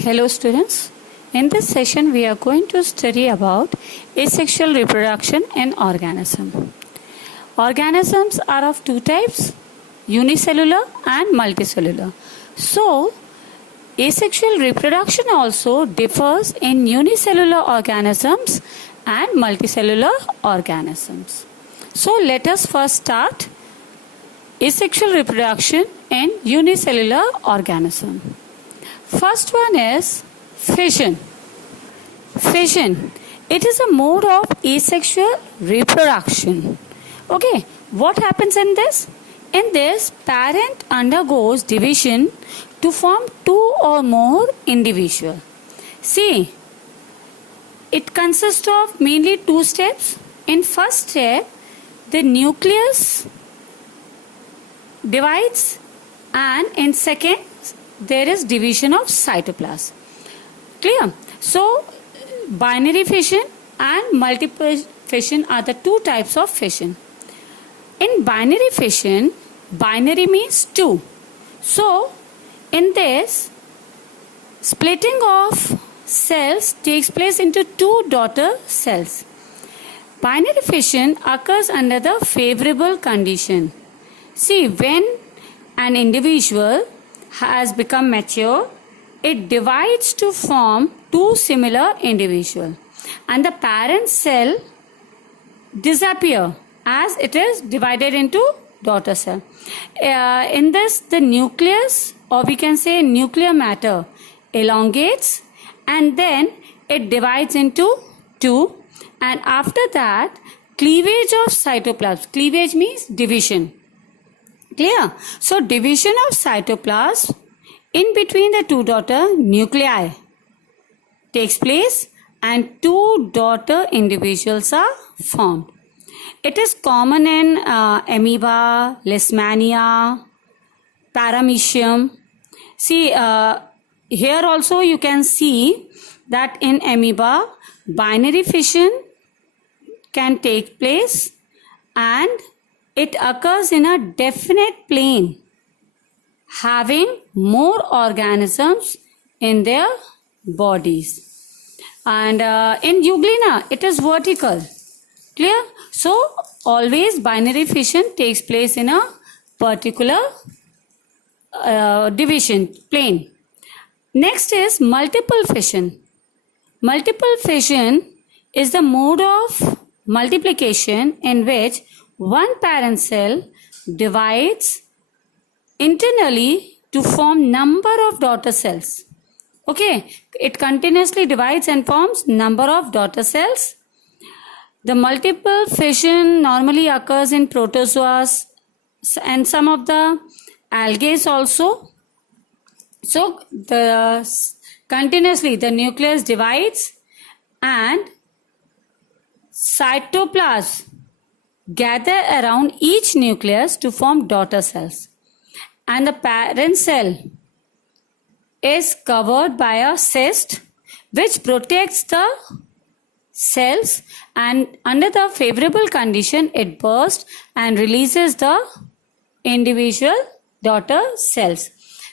Hello students, in this session we are going to study about asexual reproduction in organism. Organisms are of two types, unicellular and multicellular. So, asexual reproduction also differs in unicellular organisms and multicellular organisms. So, let us first start asexual reproduction in unicellular organism. First one is fission. Fission. It is a mode of asexual reproduction. Okay, what happens in this? In this, parent undergoes division to form two or more individuals. See, it consists of mainly two steps. In first step, the nucleus divides, and in second, there is division of cytoplasm. Clear? So, binary fission and multiple fission are the two types of fission. In binary fission, binary means two. So, in this, splitting of cells takes place into two daughter cells. Binary fission occurs under the favorable condition. See, when an individual has become mature, it divides to form two similar individuals, and the parent cell disappear as it is divided into daughter cell. In this, the nucleus, or we can say nuclear matter, elongates, and then it divides into two, and after that cleavage of cytoplasm. Cleavage means division. Clear? So, division of cytoplasm in between the two daughter nuclei takes place and two daughter individuals are formed. It is common in amoeba, leishmania, paramecium. See, here also you can see that in amoeba, binary fission can take place and it occurs in a definite plane, having more organisms in their bodies. And in euglena, it is vertical. Clear? So, always binary fission takes place in a particular division, plane. Next is multiple fission. Multiple fission is the mode of multiplication in which one parent cell divides internally to form number of daughter cells. Okay, it continuously divides and forms number of daughter cells. The multiple fission normally occurs in protozoas and some of the algae also. So, continuously the nucleus divides and cytoplasm gather around each nucleus to form daughter cells, and the parent cell is covered by a cyst which protects the cells, and under the favorable condition it bursts and releases the individual daughter cells.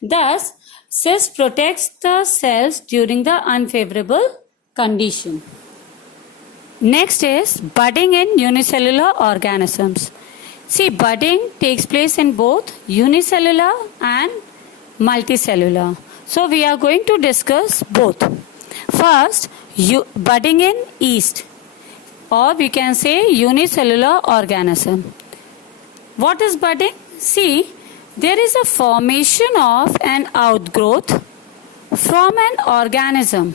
Thus, cyst protects the cells during the unfavorable condition. Next is budding in unicellular organisms. See, budding takes place in both unicellular and multicellular. So, we are going to discuss both. First, budding in yeast, or we can say unicellular organism. What is budding? See, there is a formation of an outgrowth from an organism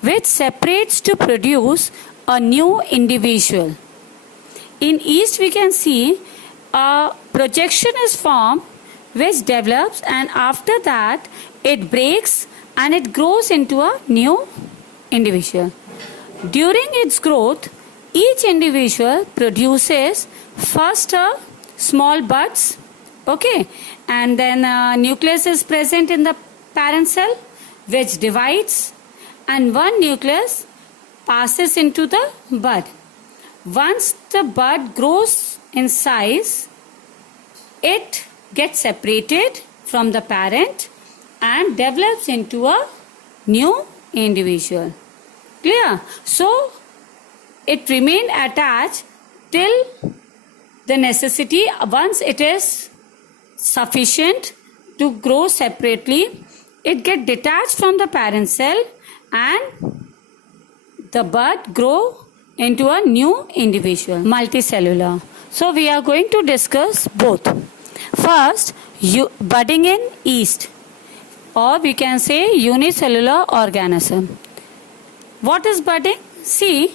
which separates to produce a new individual. In yeast, we can see a projection is formed which develops, and after that it breaks and it grows into a new individual. During its growth, each individual produces first a small buds, okay, and then nucleus is present in the parent cell which divides, and one nucleus passes into the bud. Once the bud grows in size, it gets separated from the parent and develops into a new individual. Clear? So it remain attached till the necessity. Once it is sufficient to grow separately, it get detached from the parent cell and the bud grow into a new individual. Multicellular. So we are going to discuss both. First, budding in yeast, or we can say unicellular organism. What is budding? See,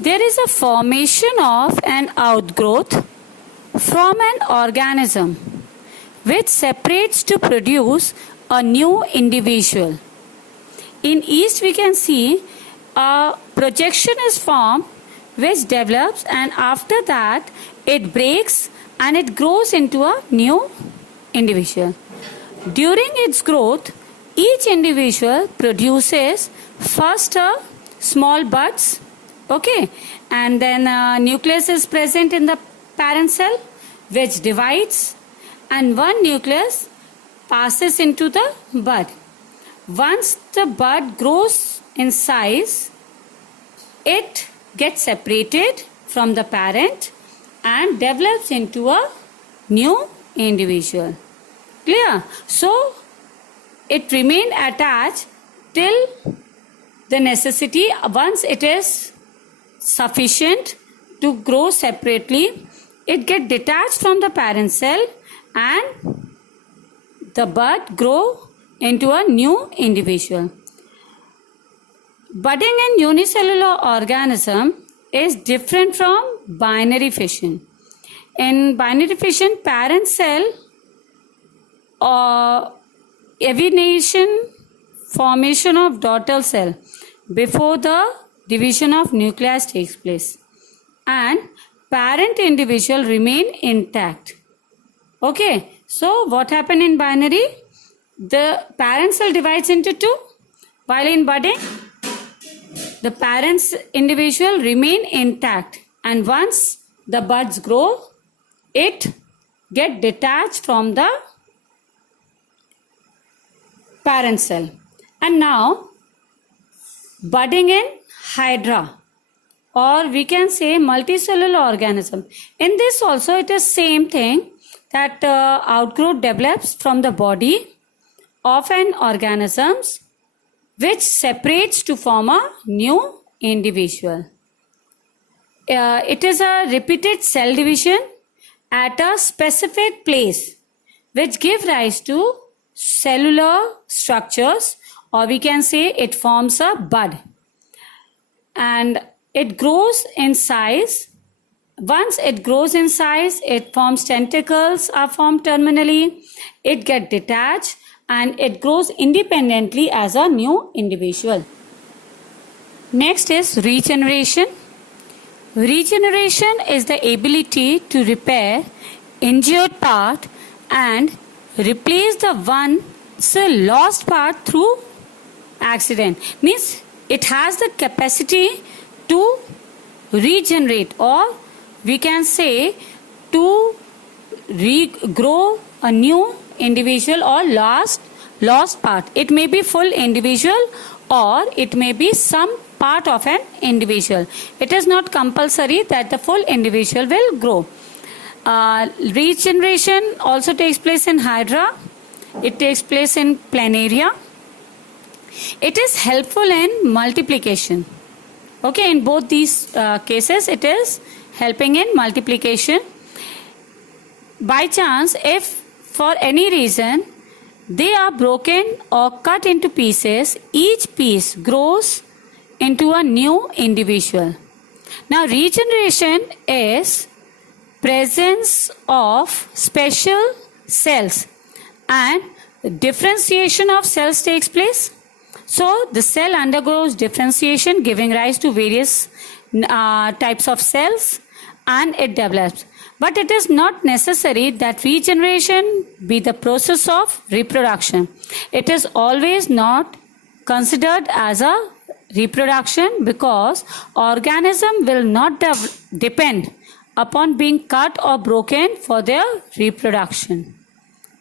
there is a formation of an outgrowth from an organism which separates to produce a new individual. In yeast we can see a projection is formed which develops, and after that it breaks and it grows into a new individual. During its growth, each individual produces first a small buds, okay, and then a nucleus is present in the parent cell which divides, and one nucleus passes into the bud. Once the bud grows in size, it gets separated from the parent and develops into a new individual. Clear? So it remain attached till the necessity. Once it is sufficient to grow separately, it get detached from the parent cell and the bud grow into a new individual. Budding in unicellular organism is different from binary fission. In binary fission, parent cell or evolution formation of daughter cell before the division of nucleus takes place, and parent individual remain intact. Okay, so what happened in binary? The parent cell divides into two, while in budding the parent's individual remain intact, and once the buds grow, it get detached from the parent cell. And now budding in hydra, or we can say multicellular organism. In this also it is same thing, that outgrowth develops from the body of an organisms which separates to form a new individual. It is a repeated cell division at a specific place which give rise to cellular structures, or we can say it forms a bud, and it grows in size. Once it grows in size, it forms tentacles are formed terminally, it get detached and it grows independently as a new individual. Next is regeneration. Regeneration is the ability to repair injured part and replace the once lost part through accident. Means it has the capacity to regenerate, or we can say to regrow a new individual or lost part. It may be full individual or it may be some part of an individual. It is not compulsory that the full individual will grow. Regeneration also takes place in hydra. It takes place in planaria. It is helpful in multiplication. Okay, in both these cases it is helping in multiplication. By chance, if for any reason they are broken or cut into pieces, each piece grows into a new individual. Now regeneration is presence of special cells, and differentiation of cells takes place. So the cell undergoes differentiation, giving rise to various types of cells, and it develops. But it is not necessary that regeneration be the process of reproduction. It is always not considered as a reproduction, because organism will not depend upon being cut or broken for their reproduction.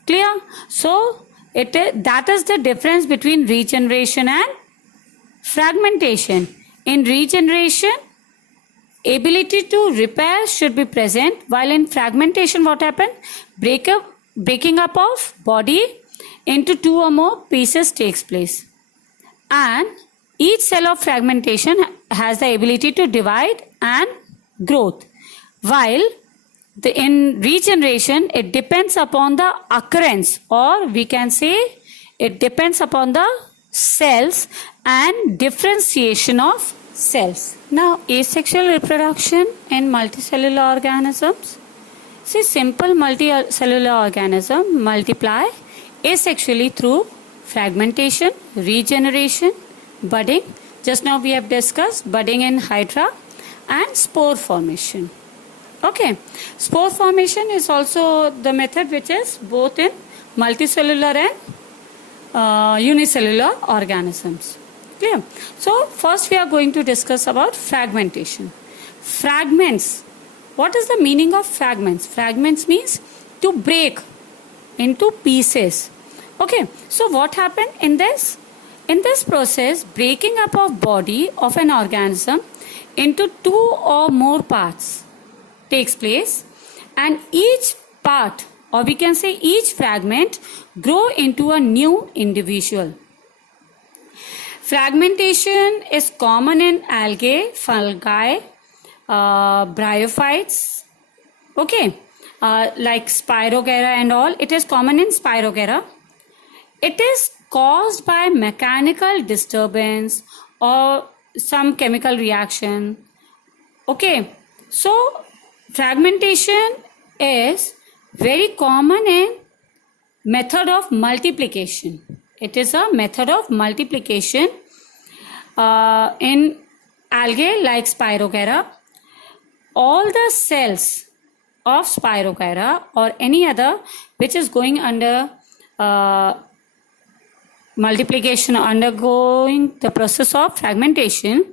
Clear? So that is the difference between regeneration and Fragmentation. In regeneration, ability to repair should be present, while in fragmentation what happened? Breaking up of body into two or more pieces takes place, and each cell of fragmentation has the ability to divide and growth, while in regeneration it depends upon the occurrence, or we can say it depends upon the cells and differentiation of cells. Now, asexual reproduction in multicellular organisms. See, simple multicellular organism multiply asexually through fragmentation, regeneration, budding. Just now we have discussed budding in Hydra, and spore formation. Okay, spore formation is also the method which is both in multicellular and unicellular organisms. Clear? So first we are going to discuss about fragmentation. Fragments. What is the meaning of fragments? Fragments means to break into pieces. Okay, so what happened in this? In this process, breaking up of body of an organism into two or more parts takes place, and each part, or we can say each fragment, grow into a new individual. Fragmentation is common in algae, fungi, bryophytes, okay, like Spirogyra and all. It is common in Spirogyra. It is caused by mechanical disturbance or some chemical reaction. Okay, so fragmentation is very common in method of multiplication. It is a method of multiplication in algae like Spirogyra. All the cells of Spirogyra or any other which is going under multiplication, undergoing the process of fragmentation,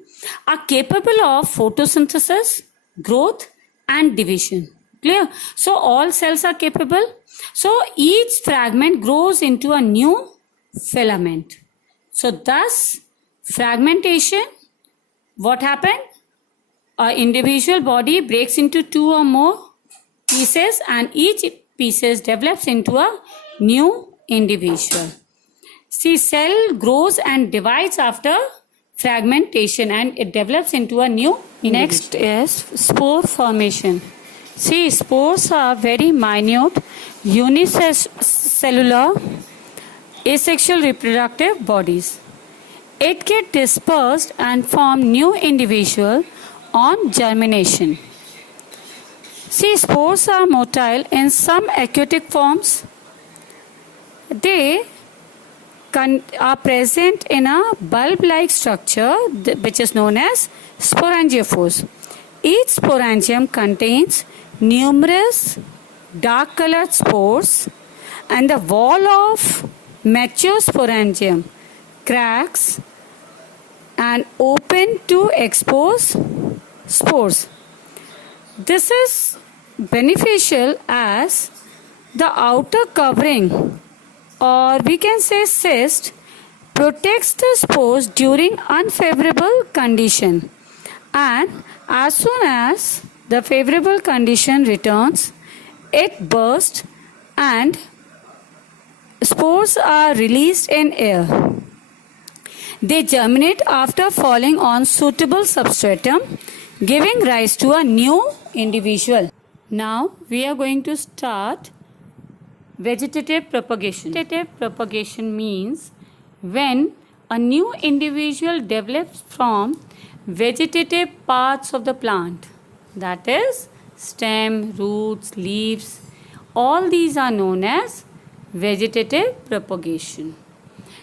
are capable of photosynthesis, growth and division. Clear? So all cells are capable. So each fragment grows into a new filament. So thus fragmentation, what happened? An individual body breaks into two or more pieces, and each pieces develops into a new individual. See, cell grows and divides after fragmentation, and it develops into a new individual. Next is spore formation. See, spores are very minute unicellular asexual reproductive bodies. It gets dispersed and form new individual on germination. See, spores are motile in some aquatic forms. They are present in a bulb-like structure which is known as sporangiophores. Each sporangium contains numerous dark-colored spores, and the wall of mature sporangium cracks and open to expose spores. This is beneficial as the outer covering, or we can say cyst, protects the spores during unfavorable condition, and as soon as the favorable condition returns, it bursts and spores are released in air. They germinate after falling on suitable substratum, giving rise to a new individual. Now we are going to start vegetative propagation. Vegetative propagation means when a new individual develops from vegetative parts of the plant, that is stem, roots, leaves. All these are known as vegetative propagation.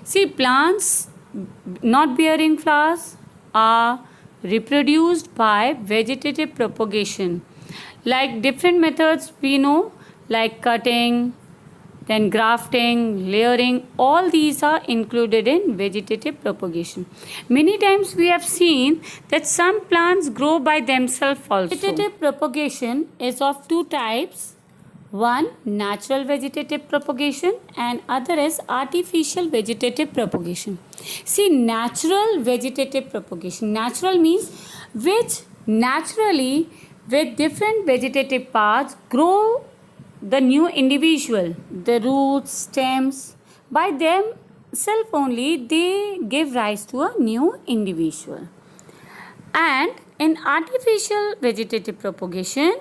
See, plants not bearing flowers are reproduced by vegetative propagation. Like different methods we know, like cutting, then grafting, layering, all these are included in vegetative propagation. Many times we have seen that some plants grow by themselves also. Vegetative propagation is of two types. One natural vegetative propagation and other is artificial vegetative propagation. See, natural vegetative propagation. Natural means which naturally with different vegetative parts grow the new individual, the roots, stems. By themselves only they give rise to a new individual. And in artificial vegetative propagation,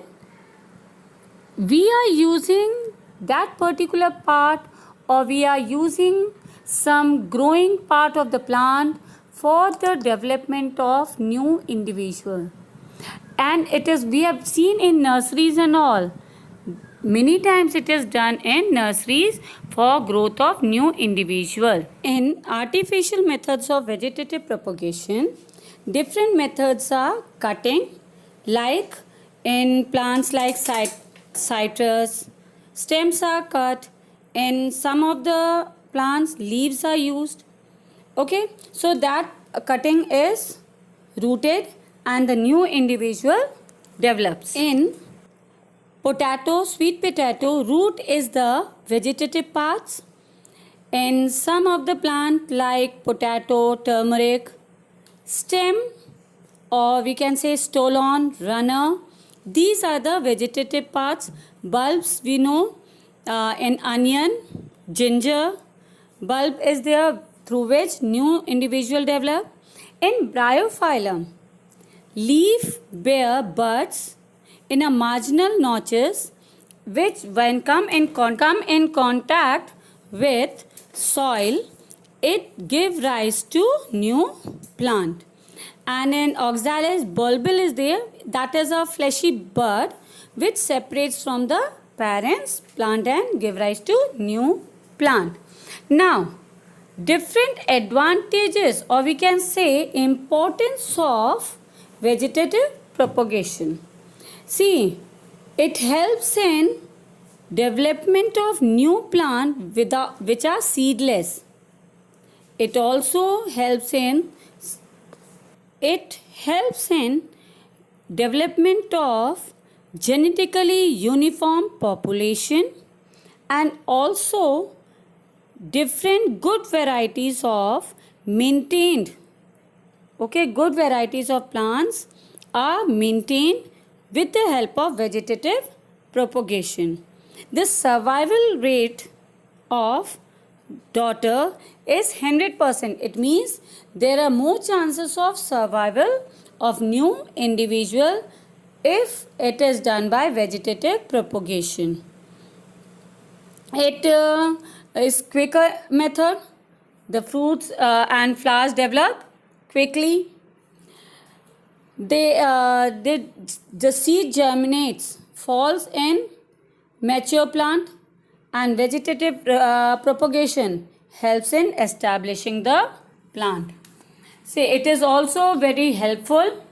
we are using that particular part, or we are using some growing part of the plant for the development of new individual. And it is, we have seen in nurseries and all, many times it is done in nurseries for growth of new individual. In artificial methods of vegetative propagation, different methods are cutting, like in plants like citrus, stems are cut. In some of the plants, leaves are used. Okay, so that cutting is rooted and the new individual develops. In potato, sweet potato, root is the vegetative parts. In some of the plant like potato, turmeric, stem, or we can say stolon, runner, these are the vegetative parts. Bulbs we know, in onion, ginger, bulb is there through which new individual develop. In bryophyllum, leaf bear buds in a marginal notches which when come in contact with soil, it give rise to new plant. And in oxalis, bulbil is there, that is a fleshy bud which separates from the parents plant and give rise to new plant. Now, different advantages, or we can say importance of vegetative propagation. See, it helps in development of new plant which are seedless. It also helps in development of genetically uniform population, and also different good varieties of maintained, good varieties of plants are maintained with the help of vegetative propagation. The survival rate of daughter is 100%. It means there are more chances of survival of new individual if it is done by vegetative propagation. It is quicker method. The fruits and flowers develop quickly. The seed germinates, falls in mature plant, and vegetative propagation helps in establishing the plant. See, it is also very helpful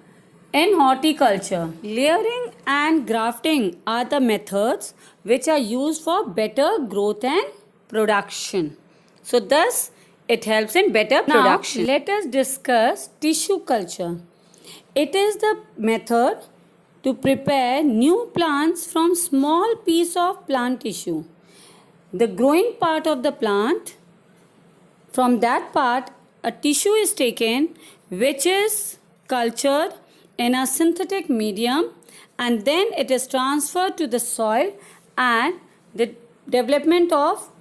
in horticulture. Layering and grafting are the methods which are used for better growth and production. So thus it helps in better production. Now, let us discuss tissue culture. It is the method to prepare new plants from small piece of plant tissue. The growing part of the plant, from that part a tissue is taken which is cultured in a synthetic medium, and then it is transferred to the soil and the development of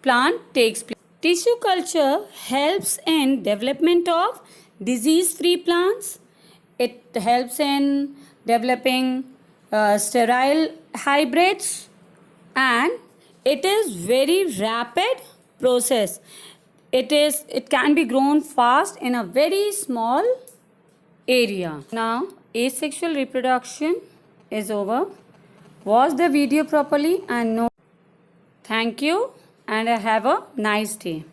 plant takes place. Tissue culture helps in development of disease-free plants. It helps in developing sterile hybrids, and it is very rapid process. It can be grown fast in a very small area. Now, asexual reproduction is over. Watch the video properly and know. Thank you and have a nice day.